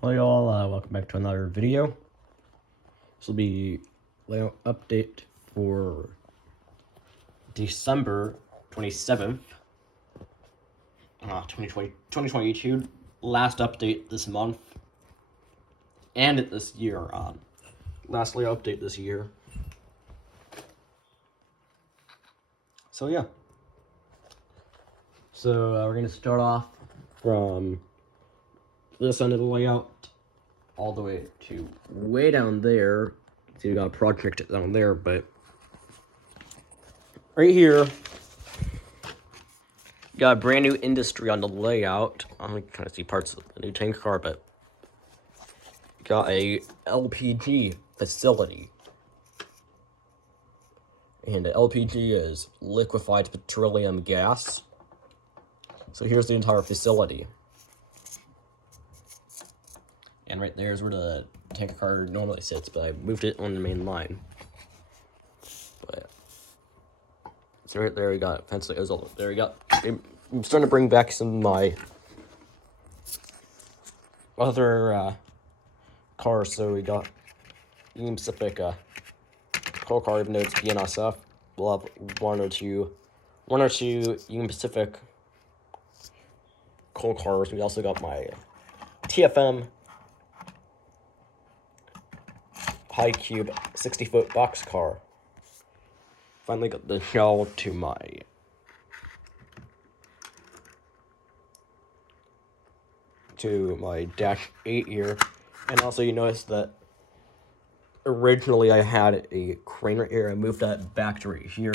Hello y'all, welcome back to another video. This will be layout update for December 27th, 2022. Last update this month, and this year. Last layout update this year. So yeah. So we're going to start off from this end of the layout all the way to way down there. See, we got a project down there, but right here, got a brand new industry on the layout. I'm gonna kind of see parts of the new tank car, but got a LPG facility. And the LPG is liquefied petroleum gas. So here's the entire facility. And right there is where the tanker car normally sits, but I moved it on the main line. But so right there we got fence. There we got. I'm starting to bring back some of my other cars. So we got Union Pacific coal car, even though it's BNSF. We'll have one or two Union Pacific coal cars. We also got my TFM High Cube 60-foot box car. Finally got the shell to my Dash 8 here. And also you notice that originally I had a crane right here. I moved that back to right here.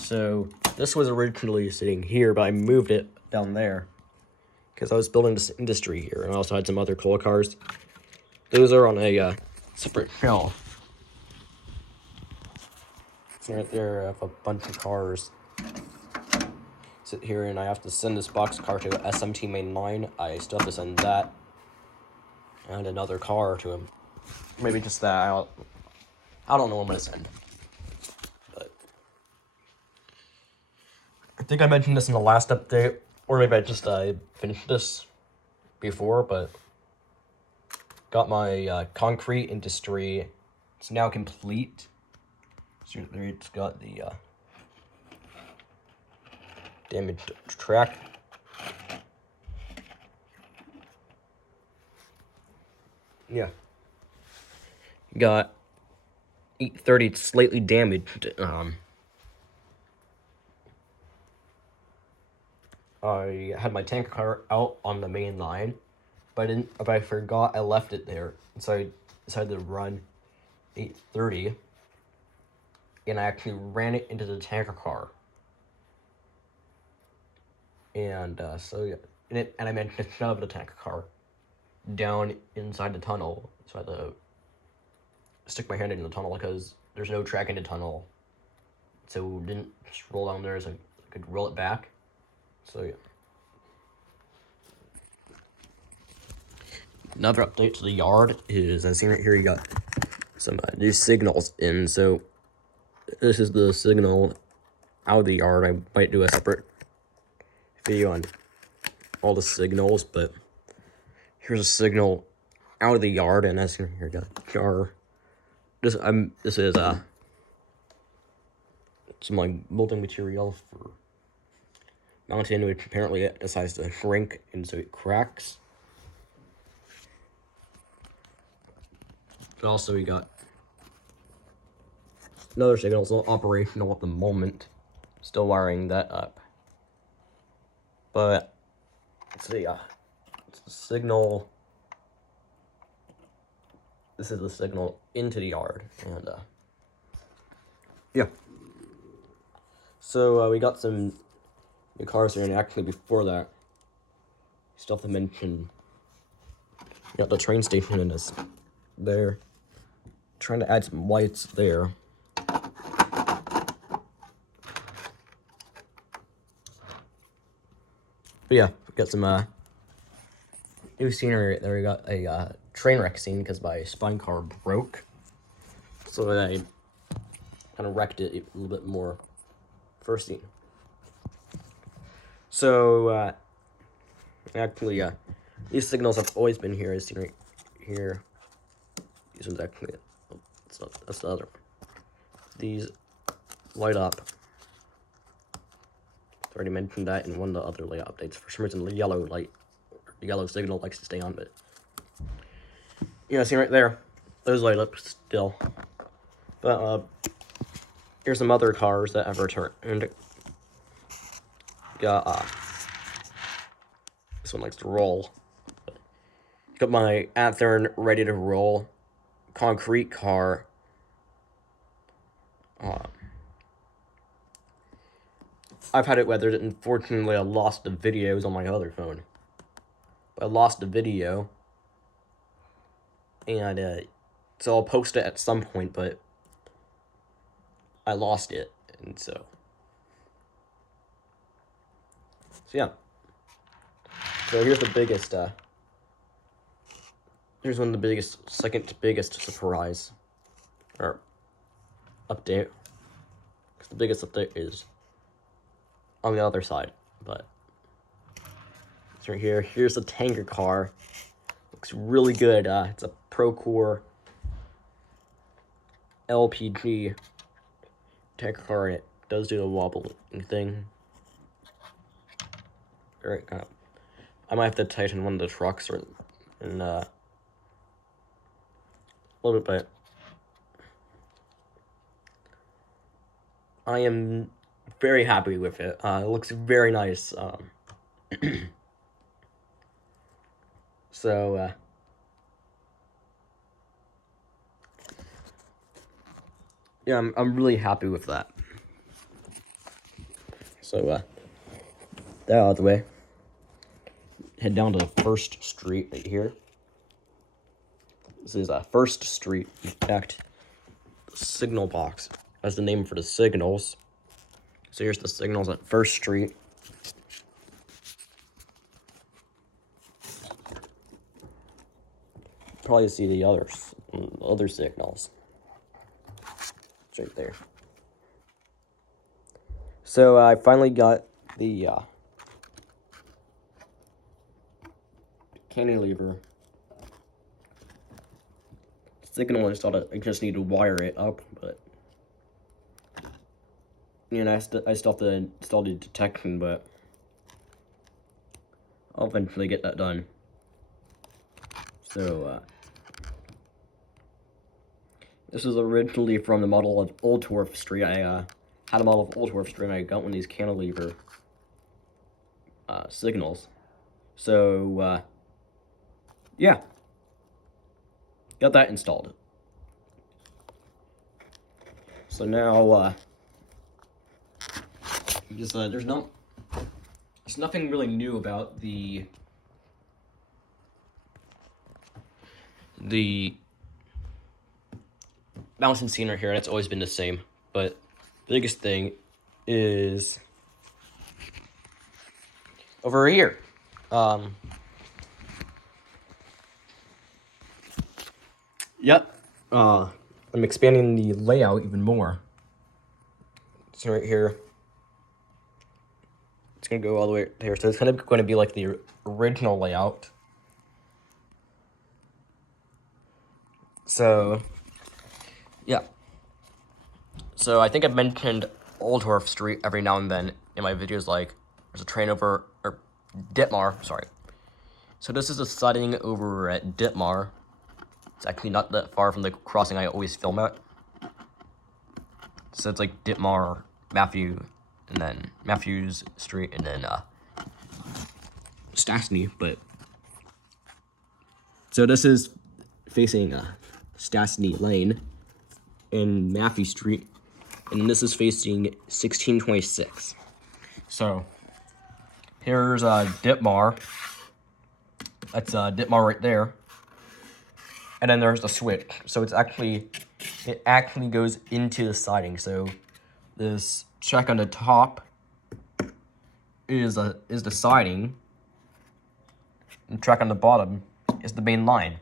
So this was originally sitting here, but I moved it down there because I was building this industry here, and I also had some other coal cars. Those are on a separate shelf. So right there, I have a bunch of cars sit here, and I have to send this box car to SMT main line. I still have to send that and another car to him. Maybe just that. I don't know what I'm gonna send. But I think I mentioned this in the last update, or maybe I just finished this before, but got my concrete industry. It's now complete. So there it's got the damaged track. Yeah. Got 830 slightly damaged. I had my tank car out on the main line, but I forgot I left it there, so I decided to run 830, and I actually ran it into the tanker car. And so yeah, and I managed to shove the tanker car down inside the tunnel, so I had to stick my hand in the tunnel because there's no track in the tunnel, so it didn't just roll down there, so I could roll it back. So yeah. Another update to the yard is, I see right here you got some new signals in. So this is the signal out of the yard. I might do a separate video on all the signals, but here's a signal out of the yard, and as here you got jar. This is some like molding material for mountain, which apparently it decides to shrink, and so it cracks. But also we got another signal. It's not operational at the moment. Still wiring that up. But let's see, it's the signal. This is the signal into the yard, and yeah. So we got some new cars here, and actually before that, still have to mention, you got the train station in this there. Trying to add some lights there. But yeah, we got some new scenery there. We got a train wreck scene because my spine car broke, so I kind of wrecked it a little bit more. First scene. So actually, These signals have always been here, as seen right here. These ones actually, oh, that's the other one. These light up. I already mentioned that in one of the other layout updates. For some reason, the yellow signal likes to stay on, but see right there, those light up still. But here's some other cars that have returned. Got this one likes to roll. Got my Athearn ready to roll concrete car. I've had it weathered. Unfortunately, I lost the videos on my other phone. But I lost the video, and so I'll post it at some point. But I lost it, and so yeah. So here's the biggest. Here's one of the biggest, second biggest surprise, or update. Because the biggest update is on the other side, but it's right here. Here's the tanker car. Looks really good. It's a Procore LPG tanker car, and it does do the wobbling thing. Very kind of. I might have to tighten one of the trucks and a little bit, but I am very happy with it. It looks very nice. So yeah, I'm really happy with that. So that out of the way. Head down to First Street right here. This is First Street. In fact, signal box. That's the name for the signals. So here's the signals at First Street. Probably see the other signals. It's right there. So I finally got the cantilever signal installed. I just need to wire it up, but I still have to install the detection, but I'll eventually get that done. So this is originally from the model of Old Dwarf Street. I had a model of Old Dwarf Street, and I got one of these cantilever signals. So yeah, got that installed. So now just there's nothing really new about the mountain scenery here, and it's always been the same. But the biggest thing is over here. Yep. I'm expanding the layout even more. So right here, it's gonna go all the way here. So it's kind of going to be like the original layout. So yeah. So I think I've mentioned Old Dwarf Street every now and then in my videos, like there's a train over, or Ditmar, sorry. So this is a siding over at Ditmar. It's actually not that far from the crossing I always film at. So it's like Ditmar, Matthew, and then Matthews Street, and then Stastny, but so this is facing Stastny Lane in Matthew Street, and this is facing 1626. So here's Ditmar. That's Ditmar right there. And then there's the switch. So it actually goes into the siding. So this check on the top is the siding, and track on the bottom is the main line.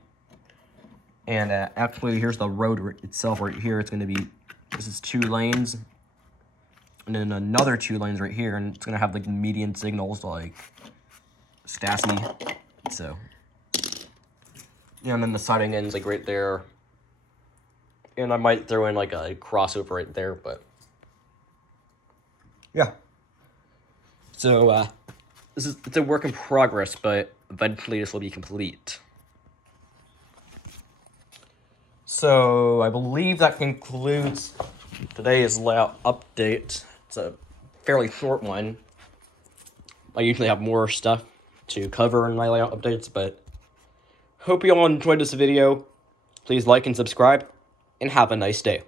And actually, here's the road itself right here. It's going to be, this is 2 lanes, and then another 2 lanes right here, and it's going to have like median signals like Stastny So, yeah, and then the siding ends like right there. And I might throw in like a crossover right there, but yeah. So, it's a work in progress, but eventually this will be complete. So, I believe that concludes today's layout update. It's a fairly short one. I usually have more stuff to cover in my layout updates, but hope you all enjoyed this video. Please like and subscribe, and have a nice day.